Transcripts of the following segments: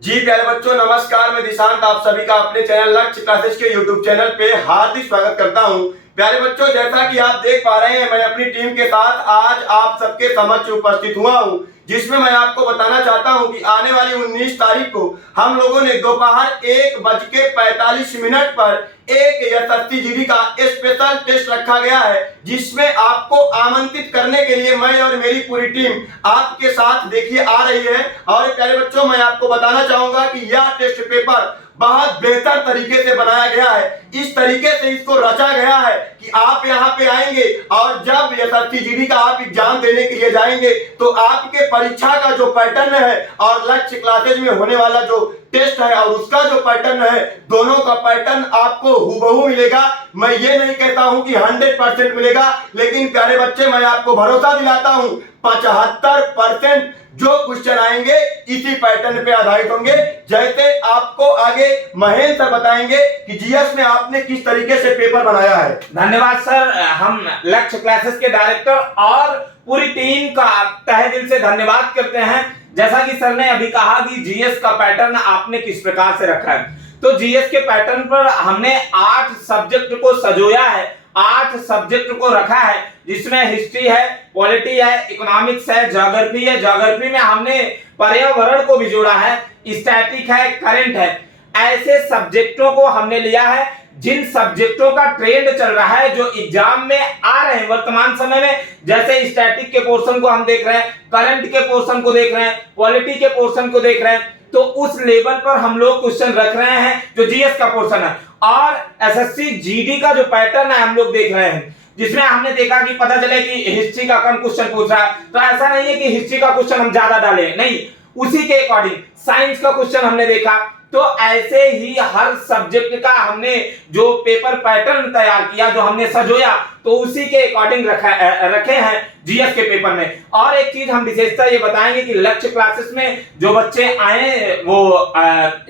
जी प्यारे बच्चों, नमस्कार। मैं दिशांत आप सभी का अपने चैनल लक्ष्य क्लासेस के यूट्यूब चैनल पे हार्दिक स्वागत करता हूं। प्यारे बच्चों, जैसा कि आप देख पा रहे हैं, मैं अपनी टीम के साथ आज आप सबके समक्ष उपस्थित हुआ हूं, जिसमें मैं आपको बताना चाहता हूं कि आने वाली 19 तारीख को हम लोगों ने दोपहर 1:45 पर एक एसएससी जीडी का स्पेशल टेस्ट रखा गया है, जिसमें आपको आमंत्रित करने के लिए मैं और मेरी पूरी टीम आपके साथ देखिए आ रही है। और प्यारे बच्चों, मैं आपको बताना चाहूंगा कि यह टेस्ट पेपर बहुत बेहतर तरीके से बनाया गया है। इस तरीके से इसको रचा गया है कि आप यहाँ पे आएंगे और जब एसएससी जीडी का आप एग्जाम देने के लिए जाएंगे तो आपके परीक्षा का जो पैटर्न है और लक्ष्य क्लासेज में होने वाला जो टेस्ट है और उसका जो पैटर्न है, दोनों का पैटर्न आपको हूबहू मिलेगा। मैं ये नहीं कहता हूं कि 100% मिलेगा, लेकिन प्यारे बच्चे, मैं आपको भरोसा दिलाता हूं 75% जो क्वेश्चन आएंगे इसी पैटर्न पे आधारित होंगे। जैसे आपको आगे महेंद्र सर बताएंगे कि जीएस में आपने किस तरीके से पेपर बनाया है। धन्यवाद सर। हम लक्ष्य क्लासेस के डायरेक्टर और पूरी टीम का तहे दिल से धन्यवाद करते हैं। जैसा कि सर ने अभी कहा कि जीएस का पैटर्न आपने किस प्रकार से रखा है, तो जीएस के पैटर्न पर हमने 8 सब्जेक्ट को सजोया है, 8 सब्जेक्ट को रखा है, जिसमें हिस्ट्री है, पॉलिटी है, इकोनॉमिक्स है, ज्योग्राफी है। ज्योग्राफी में हमने पर्यावरण को भी जोड़ा है, स्टैटिक है, करंट है। ऐसे सब्जेक्टों को हमने लिया है जिन सब्जेक्टों का ट्रेंड चल रहा है, जो एग्जाम में आ रहे हैं वर्तमान समय में। जैसे स्टैटिक के पोर्शन को हम देख रहे हैं, करंट के पोर्शन को देख रहे हैं, पॉलिटी के पोर्शन को देख रहे हैं, तो उस लेवल पर हम लोग क्वेश्चन रख रहे हैं जो जीएस का पोर्शन है। और एसएससी जीडी का जो पैटर्न है हम लोग देख रहे हैं, जिसमें हमने देखा कि पता चले कि हिस्ट्री का कम क्वेश्चन पूछ रहा है, तो ऐसा नहीं है कि हिस्ट्री का क्वेश्चन हम ज्यादा डालें, नहीं, उसी के अकॉर्डिंग साइंस का क्वेश्चन हमने देखा। तो ऐसे ही हर सब्जेक्ट का हमने जो पेपर पैटर्न तैयार किया, जो हमने सजोया, तो उसी के अकॉर्डिंग रखे हैं जीएस के पेपर में। और एक चीज हम विशेषता ये बताएंगे कि लक्ष्य क्लासेस में जो बच्चे आए वो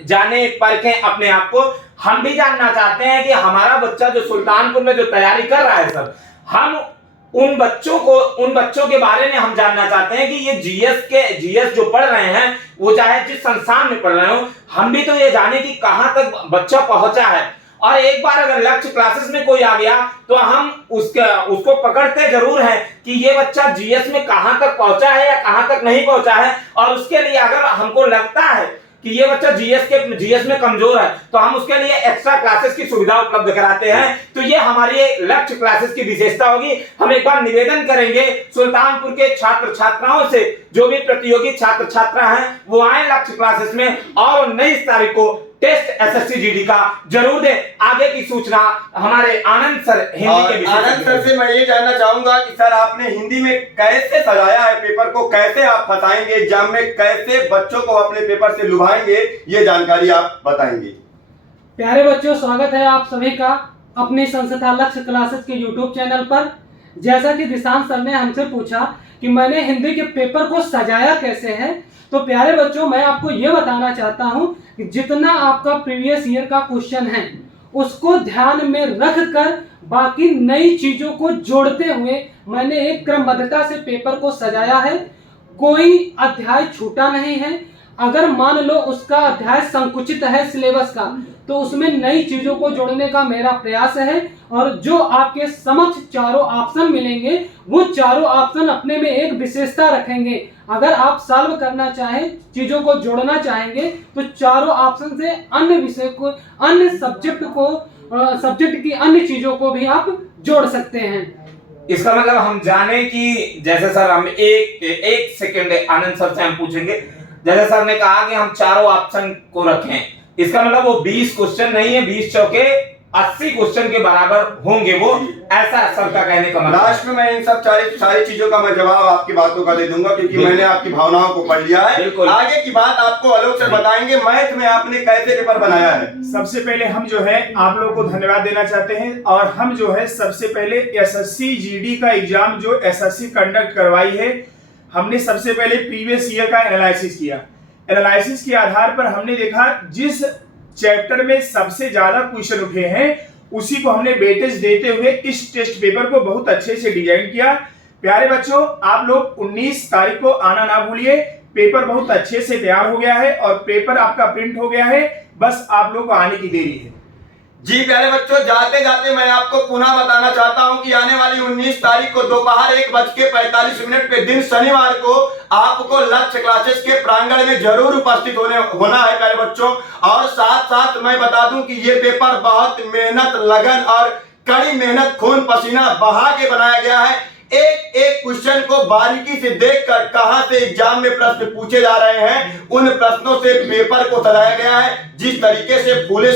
जाने परखें अपने आप को। हम भी जानना चाहते हैं कि हमारा बच्चा जो सुल्तानपुर में जो तैयारी कर रहा है सर, हम उन बच्चों के बारे में हम जानना चाहते हैं कि ये जीएस जो पढ़ रहे हैं, वो चाहे जिस संस्थान में पढ़ रहे हो, हम भी तो ये जाने कि कहां तक बच्चा पहुंचा है। और एक बार अगर लक्ष्य क्लासेस में कोई आ गया तो हम उसको पकड़ते जरूर हैं कि ये बच्चा जीएस में कहां तक पहुंचा है या कहां तक नहीं पहुंचा है। और उसके लिए अगर हमको लगता है कि ये बच्चा जीएस में कमजोर है, तो हम उसके लिए एक्स्ट्रा क्लासेस की सुविधा उपलब्ध कराते हैं। तो ये हमारी लक्ष्य क्लासेस की विशेषता होगी। हम एक बार निवेदन करेंगे सुल्तानपुर के छात्र छात्राओं से, जो भी प्रतियोगी छात्र छात्रा हैं, वो आए लक्ष्य क्लासेस में और 19 तारीख को टेस्ट एसएससी जीडी का जरूर दें। आगे की सूचना हमारे आनंद सर हिंदी के विषय आनंद सर से मैं ये जानना चाहूंगा कि सर आपने हिंदी में कैसे सजाया है पेपर को, कैसे आप फंसाएंगे एग्जाम में, कैसे बच्चों को अपने पेपर से लुभाएंगे, ये जानकारी आप बताएंगे। प्यारे बच्चों, स्वागत है आप सभी का अपनी संस्था लक्ष्य क्लासेस के यूट्यूब चैनल पर। जैसा कि दिशांत सर ने हमसे पूछा कि मैंने हिंदी के पेपर को सजाया कैसे है, तो प्यारे बच्चों, मैं आपको ये बताना चाहता हूं कि जितना आपका प्रीवियस ईयर का क्वेश्चन है उसको ध्यान में रखकर बाकी नई चीजों को जोड़ते हुए मैंने एक क्रमबद्धता से पेपर को सजाया है। कोई अध्याय छूटा नहीं है। अगर मान लो उसका अध्याय संकुचित है सिलेबस का, तो उसमें नई चीजों को जोड़ने का मेरा प्रयास है। और जो आपके समक्ष चारों ऑप्शन मिलेंगे, वो चारों ऑप्शन अपने में एक विशेषता रखेंगे। अगर आप सॉल्व करना चाहें, चीजों को जोड़ना चाहेंगे, तो चारों ऑप्शन से अन्य विषय को, अन्य सब्जेक्ट की अन्य चीजों को भी आप जोड़ सकते हैं। इसका मतलब हम जाने कि जैसे सर हम एक सेकंड आनंद सर से हम पूछेंगे, जैसे सर ने कहा कि हम चारों ऑप्शन को रखें, इसका मतलब वो 20 क्वेश्चन नहीं है, 20 चौके 80 क्वेश्चन के बराबर होंगे वो, ऐसा सर का कहने का मतलब। लास्ट में मैं इन सब सारी चीजों का मैं जवाब आपकी बातों का दे दूंगा, क्योंकि मैंने आपकी भावनाओं को पढ़ लिया है। आगे की बात आपको आलोक सर बताएंगे, मैथ में आपने कैसे पेपर बनाया है। सबसे पहले हम जो है आप लोगों को धन्यवाद देना चाहते हैं। और हम जो है सबसे पहले एसएससी जीडी का एग्जाम जो एसएससी कंडक्ट करवाई है, हमने सबसे पहले प्रीवियस ईयर का एनालिसिस किया। एनालिसिस के आधार पर हमने देखा जिस चैप्टर में सबसे ज्यादा क्वेश्चन उठे हैं उसी को हमने वेटेज देते हुए इस टेस्ट पेपर को बहुत अच्छे से डिजाइन किया। प्यारे बच्चों, आप लोग 19 तारीख को आना ना भूलिए। पेपर बहुत अच्छे से तैयार हो गया है और पेपर आपका प्रिंट हो गया है, बस आप लोग को आने की देरी है। जी प्यारे बच्चों, जाते जाते मैं आपको पुनः बताना चाहता हूं कि आने वाली 19 तारीख को दोपहर 1:45 पे दिन शनिवार को आपको लक्ष्य क्लासेस के प्रांगण में जरूर उपस्थित होना है प्यारे बच्चों। और साथ साथ मैं बता दूं कि ये पेपर बहुत मेहनत, लगन और कड़ी मेहनत, खून पसीना बहा के बनाया गया है। एक एक क्वेश्चन को बारीकी से देखकर कहां से एग्जाम में प्रश्न पूछे जा रहे हैं, उन प्रश्नों से पेपर को सजाया गया है। जिस तरीके से फूलों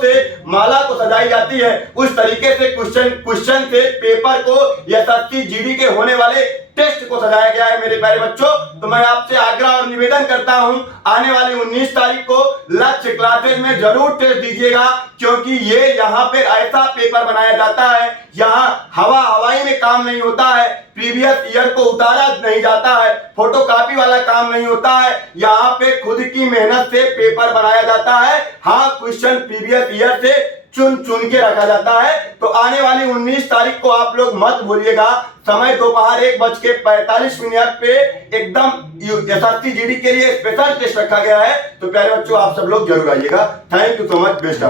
से माला को सजाई जाती है, उस तरीके से क्वेश्चन से पेपर को एसएससी जीडी के होने वाले टेस्ट को सजाया गया है मेरे प्यारे बच्चों। तो मैं आपसे आग्रह और निवेदन करता हूं, आने वाली 19 तारीख को लक्ष्य क्लासेस में जरूर टेस्ट दीजिएगा, क्योंकि ये यहाँ पे ऐसा पेपर बनाया जाता है, यहाँ हवाई में काम नहीं होता है, प्रीवियस ईयर को उतारा नहीं जाता है, फोटोकॉपी वाला काम नहीं होता है, यहाँ पे खुद की मेहनत से पेपर बनाया जाता है। हाँ, क्वेश्चन प्रीवियस ईयर से चुन के रखा जाता है। तो आने वाली 19 तारीख को आप लोग मत भूलिएगा, समय दोपहर 1:45 पे एकदम एसएससी जीडी के लिए स्पेशल टेस्ट रखा गया है। तो प्यारे बच्चों, आप सब लोग जरूर आइएगा। Thank you so much, best.